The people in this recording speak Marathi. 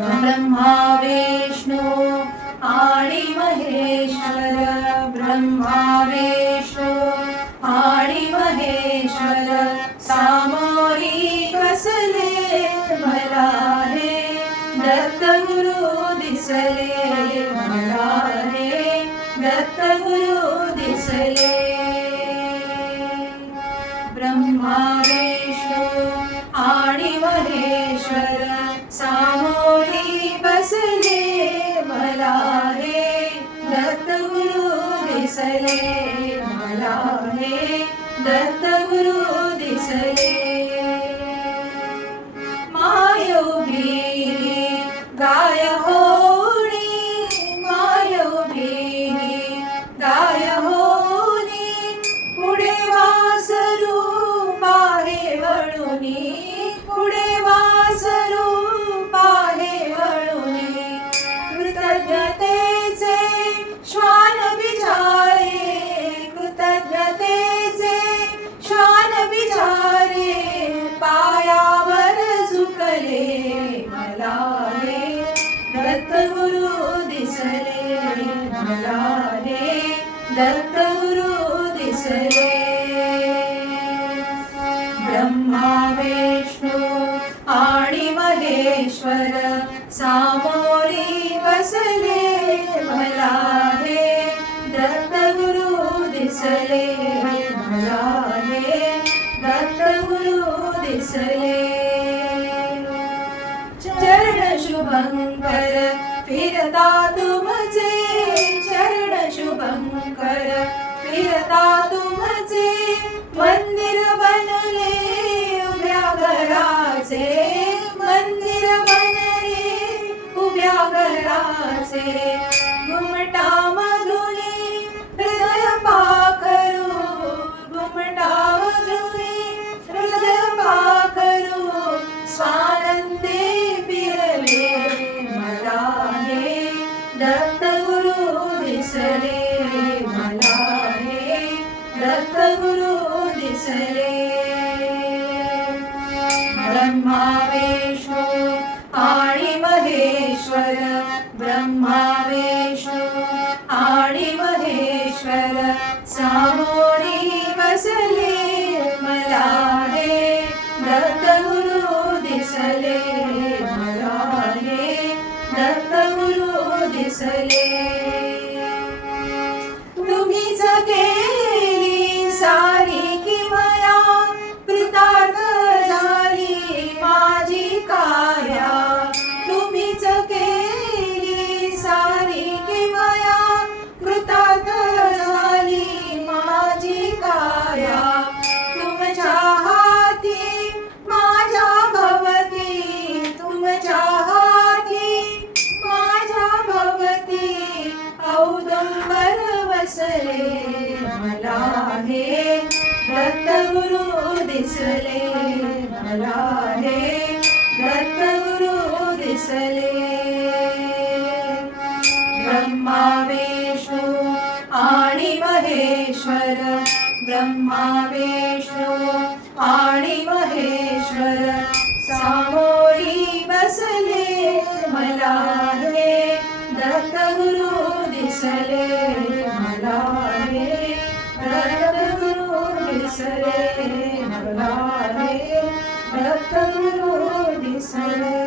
ब्रह्मा विष्णू आणि महेश्वर, ब्रह्मा विष्णू आणि महेश्वर सामोरी बसले मला हे दत्तगुरु दिसले मला हे दत्तगुरु दिसले. ब्रह्मा विष्णू आणि महेश्वर सामोरी बसले मला हे दत्तगुरु दिसले मला हे दत्तगुरु दिसले. मायोभी गाय होणी, मायोभी गाय होणी पुढे वासरू पाहे वळुनी, पुढे वासरू पाहे वळुनी कृतज्ञतेचे श्वान बिचारे, कृतज्ञतेचे श्वान बिचारे पायावर झुकले मला हे दत्तगुरु दिसले मला हे दत्तगुरु दिसले. ब्रह्मा विष्णू आणि महेश्वर सामोरी बसले मला हे दत्तगुरु दिसले मला हे दत्तगुरु दिसले. चरण शुभंकर फिरता तुमचे, चरण शुभंकर फिरता तुमचे मंदिर बनले उभ्या घराचे, मंदिर बनले उभ्या घराचे घुमटा मधुनी हृदय पाखरू, घुमटा मधुनी हृदय पाखरू स्वानंदे फिरले मला हे दत्तगुरु दिसले मला हे दत्तगुरु दिसले. ब्रह्मा विष्णू आणि महेश्वर, ब्रह्मा विष्णू आणि महेश्वर सामोरी बसले मला हे दत्तगुरु दिसले मला हे दत्तगुरु दिसले. तुम्हीच केली सारी किमया कृतार्थ झाली माझी काया, तुम्हीच केली सारी किमया कृतार्थ झाली माझी काया. तुमच्या हाती माझ्या भवती, तुमच्या हाती माझ्या भवती औदुंबर बसले मला हे दत्तगुरु दिसले मला हे दत्तगुरु दिसले. ब्रह्मा विष्णू आणि महेश्वर, ब्रह्मा विष्णू आणि महेश्वर सामोरी बसले मला हे दत्तगुरु दिसले मला हे दत्तगुरु दिसले मला हे दत्तगुरु दिसले.